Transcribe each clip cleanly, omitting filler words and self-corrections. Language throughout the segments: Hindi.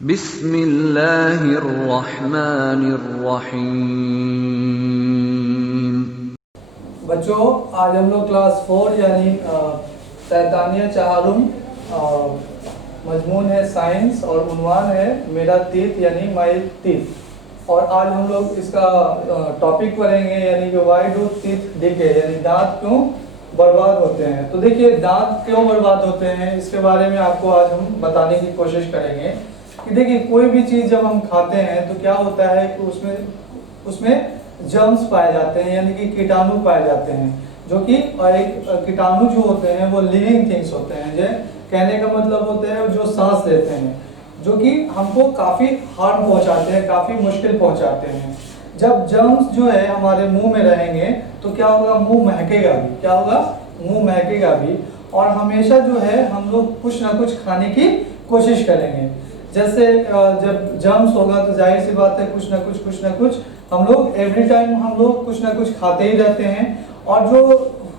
बिस्मिल्लाहिर्रहमानिर्रहीम। बच्चों, आज हम लोग क्लास 4 यानी तैतानिया चहारुम मजमून है साइंस और उन्वान है मेरा तीत यानी माई तीत। और आज हम लोग इसका टॉपिक पढ़ेंगे यानी कि वाई डू टीथ डिके यानी दांत क्यों बर्बाद होते हैं। तो देखिए, दांत क्यों बर्बाद होते हैं इसके बारे में आपको आज हम बताने की कोशिश करेंगे कि देखिए, कोई भी चीज़ जब हम खाते हैं तो क्या होता है कि उसमें जर्म्स पाए जाते हैं यानी कि कीटाणु पाए जाते हैं, जो कि एक कीटाणु जो होते हैं वो लिविंग थिंग्स होते हैं। जो कहने का मतलब होता है जो सांस लेते हैं, जो कि हमको काफ़ी हार्म पहुंचाते हैं, काफ़ी मुश्किल पहुंचाते हैं। जब जर्म्स जो है हमारे मुंह में रहेंगे तो क्या होगा, मुंह महकेगा भी। क्या होगा, मुंह महकेगा भी। और हमेशा जो है हम लोग कुछ ना कुछ खाने की कोशिश करेंगे। जैसे जब जर्म्स होगा तो जाहिर सी बात है कुछ ना कुछ हम लोग एवरी टाइम हम लोग कुछ ना कुछ खाते ही रहते हैं। और जो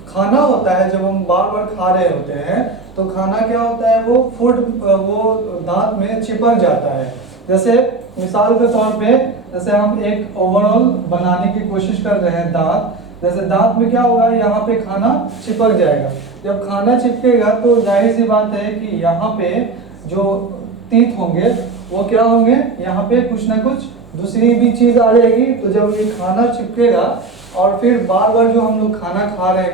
खाना होता है जब हम बार बार खा रहे होते हैं तो खाना क्या होता है, वो फूड वो दांत में चिपक जाता है। जैसे मिसाल के तौर पे जैसे हम एक ओवरऑल बनाने की कोशिश कर रहे हैं दांत, जैसे दांत में क्या होगा, यहाँ पे खाना चिपक जाएगा। जब खाना चिपकेगा तो जाहिर सी बात है कि यहाँ पे जो टीथ होंगे वो क्या होंगे, यहाँ पे कुछ ना कुछ दूसरी भी चीज आ जाएगी। तो जब ये खाना चिपकेगा और फिर बार बार जो हम लोग खाना खा रहे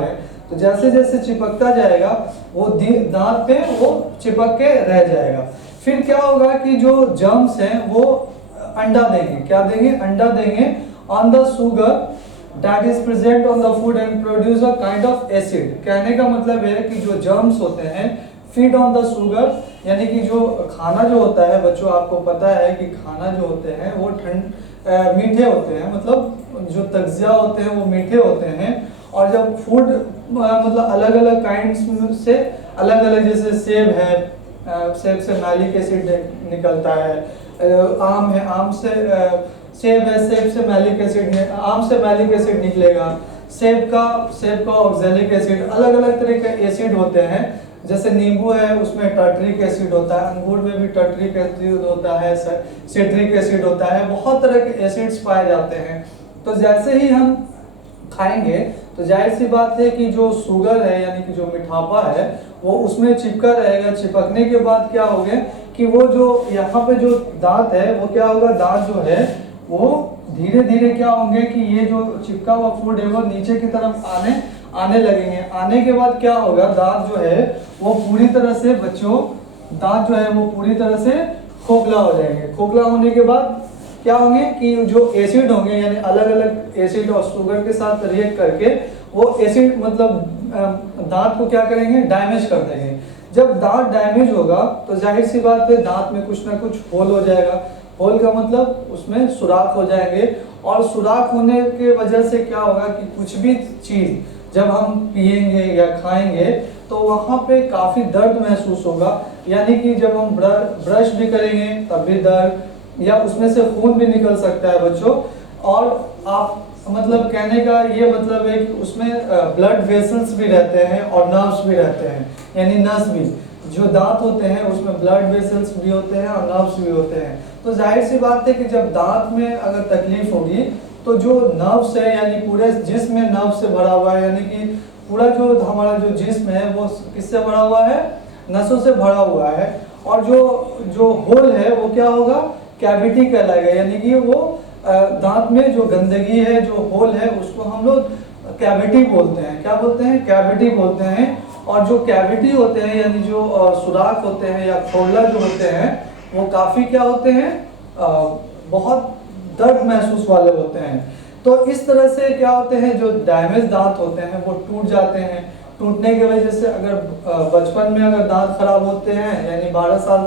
हैं तो जैसे जैसे चिपकता जाएगा वो दांत पे वो चिपक के रह जाएगा। फिर क्या होगा कि जो जर्म्स हैं वो अंडा देंगे। क्या देंगे, अंडा देंगे on the sugar that is present on the food and produce a kind of acid. कहने का मतलब है कि जो जर्म्स होते हैं फीड ऑन द शुगर, यानी कि जो खाना जो होता है बच्चों, आपको पता है कि खाना जो होते हैं वो मीठे होते हैं, मतलब जो तग़िज़ा होते हैं वो मीठे होते हैं। और जब फूड मतलब अलग अलग काइंड्स से अलग अलग, जैसे सेब है, सेब से मैलिक एसिड निकलता है, आम है, आम से सेब है, सेब से मैलिक एसिड, आम से मैलिक एसिड निकलेगा, सेब का ऑक्सैलिक एसिड, अलग अलग तरह के एसिड होते हैं। जैसे नींबू है उसमें टर्टरिक एसिड होता है, अंगूर में भी टर्टरिक एसिड होता है, सिट्रिक एसिड होता है, बहुत तरह के एसिड्स पाए जाते हैं। तो जैसे ही हम खाएंगे तो जाहिर सी बात है कि जो शुगर है यानी कि जो मिठापा है वो उसमें चिपका रहेगा। चिपकने के बाद क्या होगा कि वो जो यहाँ पे जो दांत है वो क्या होगा, दांत जो है वो धीरे धीरे क्या होंगे कि ये जो चिपका हुआ फूड है वो नीचे की तरफ आने लगेंगे। आने के बाद क्या होगा, दांत जो है वो पूरी तरह से बच्चों, दांत जो है वो पूरी तरह से खोखला हो जाएंगे। खोखला होने के बाद क्या होंगे कि जो एसिड होंगे यानी अलग अलग एसिड और शुगर के साथ रिएक्ट करके वो एसिड मतलब दांत को क्या करेंगे, डैमेज कर देंगे। जब दांत डैमेज होगा तो जाहिर सी बात है दांत में कुछ ना कुछ होल हो जाएगा। होल का मतलब उसमें सुराख हो जाएंगे। और सुराख होने के वजह से क्या होगा कि कुछ भी चीज़ जब हम पिएंगे या खाएंगे तो वहाँ पे काफ़ी दर्द महसूस होगा। यानी कि जब हम ब्रश भी करेंगे तब भी दर्द, या उसमें से खून भी निकल सकता है बच्चों। और आप मतलब कहने का ये मतलब है कि उसमें ब्लड वेसल्स भी रहते हैं और नर्व्स भी रहते हैं, यानी नस भी। जो दांत होते हैं उसमें ब्लड वेसल्स भी होते हैं और नर्व्स भी होते हैं। तो जाहिर सी बात है कि जब दांत में अगर तकलीफ होगी तो जो नर्व्स है यानी पूरे जिस्म में नर्व से भरा हुआ है, यानी कि पूरा जो हमारा जो जिस्म है वो किससे भरा हुआ है, नसों से भरा हुआ है। और जो होल है वो क्या होगा, कैविटी कहलाएगा। यानी कि वो दांत में जो गंदगी है, जो होल है, उसको हम लोग कैविटी बोलते हैं। क्या बोलते हैं, कैविटी बोलते हैं। और जो कैविटी होते हैं यानी जो सुराख होते हैं या खोखला जो होते हैं वो काफ़ी क्या होते हैं, बहुत दर्द महसूस वाले होते हैं। तो इस तरह से क्या होते हैं, जो डैमेज दांत होते हैं वो टूट जाते हैं। टूटने की वजह से अगर बचपन में अगर दांत खराब होते हैं यानी 12 साल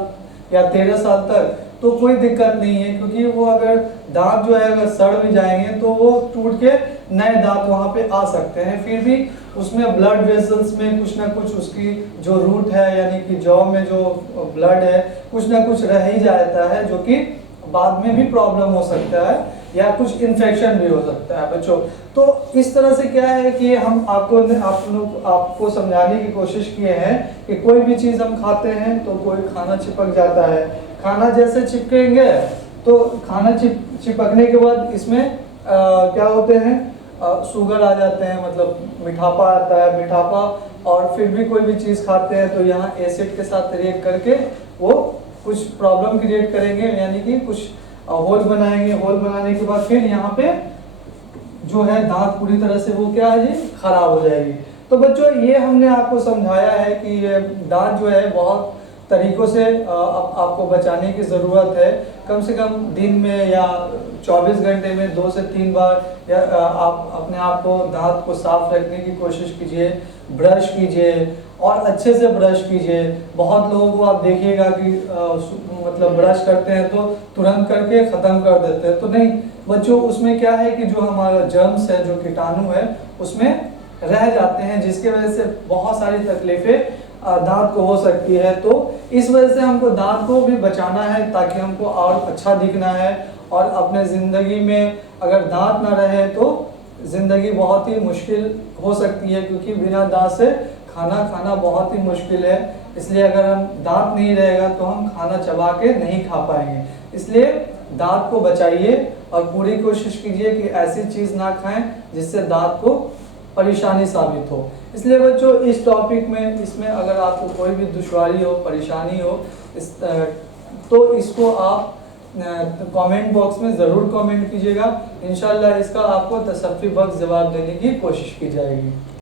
या 13 साल तक तो कोई दिक्कत नहीं है, क्योंकि वो अगर दांत जो है अगर सड़ भी जाएंगे तो वो टूट के नए दांत वहाँ पे आ सकते हैं। फिर भी उसमें ब्लड वेसल्स में कुछ ना कुछ उसकी जो रूट है यानी कि जॉ में जो ब्लड है कुछ ना कुछ रह ही जाता है, जो कि बाद में भी प्रॉब्लम हो सकता है। या कुछ इन्फेक्शन भी हो सकता है बच्चों। तो इस तरह से क्या है कि हम आपको समझाने की कोशिश किए हैं कि कोई भी चीज़ हम खाते हैं तो कोई खाना चिपक जाता है, खाना जैसे चिपकेंगे तो खाना चिपकने के बाद इसमें क्या होते हैं, शुगर आ जाते हैं, मतलब मिठापा आता है, मिठापा, और फिर भी कोई भी चीज़ खाते हैं तो यहाँ एसिड के साथ रिएक्ट करके वो कुछ प्रॉब्लम क्रिएट करेंगे, यानी कि कुछ होल बनाएंगे। होल बनाने के बाद फिर यहाँ पे जो है दांत पूरी तरह से वो क्या है जी, खराब हो जाएगी। तो बच्चों ये हमने आपको समझाया है कि ये दांत जो है बहुत तरीकों से आपको बचाने की ज़रूरत है। कम से कम दिन में या 24 घंटे में 2 से 3 बार या आप अपने आप को दांत को साफ रखने की कोशिश कीजिए, ब्रश कीजिए और अच्छे से ब्रश कीजिए। बहुत लोगों को आप देखिएगा कि मतलब ब्रश करते हैं तो तुरंत करके ख़त्म कर देते हैं, तो नहीं बच्चों, उसमें क्या है कि जो हमारा जर्म्स है, जो कीटाणु है, उसमें रह जाते हैं, जिसके वजह से बहुत सारी तकलीफ़ें दांत को हो सकती है। तो इस वजह से हमको दांत को भी बचाना है ताकि हमको और अच्छा दिखना है। और अपने ज़िंदगी में अगर दांत ना रहे तो ज़िंदगी बहुत ही मुश्किल हो सकती है, क्योंकि बिना दांत से खाना खाना बहुत ही मुश्किल है। इसलिए अगर हम दांत नहीं रहेगा तो हम खाना चबा के नहीं खा पाएंगे। इसलिए दांत को बचाइए और पूरी कोशिश कीजिए कि ऐसी चीज़ ना खाएं जिससे दांत को परेशानी साबित हो। इसलिए बच्चों इस टॉपिक में, इसमें अगर आपको कोई भी दुश्वारी हो, परेशानी हो, तो इसको आप कमेंट बॉक्स में ज़रूर कमेंट कीजिएगा। इंशाल्लाह इसका आपको तसफ्फी बख्श जवाब देने की कोशिश की जाएगी।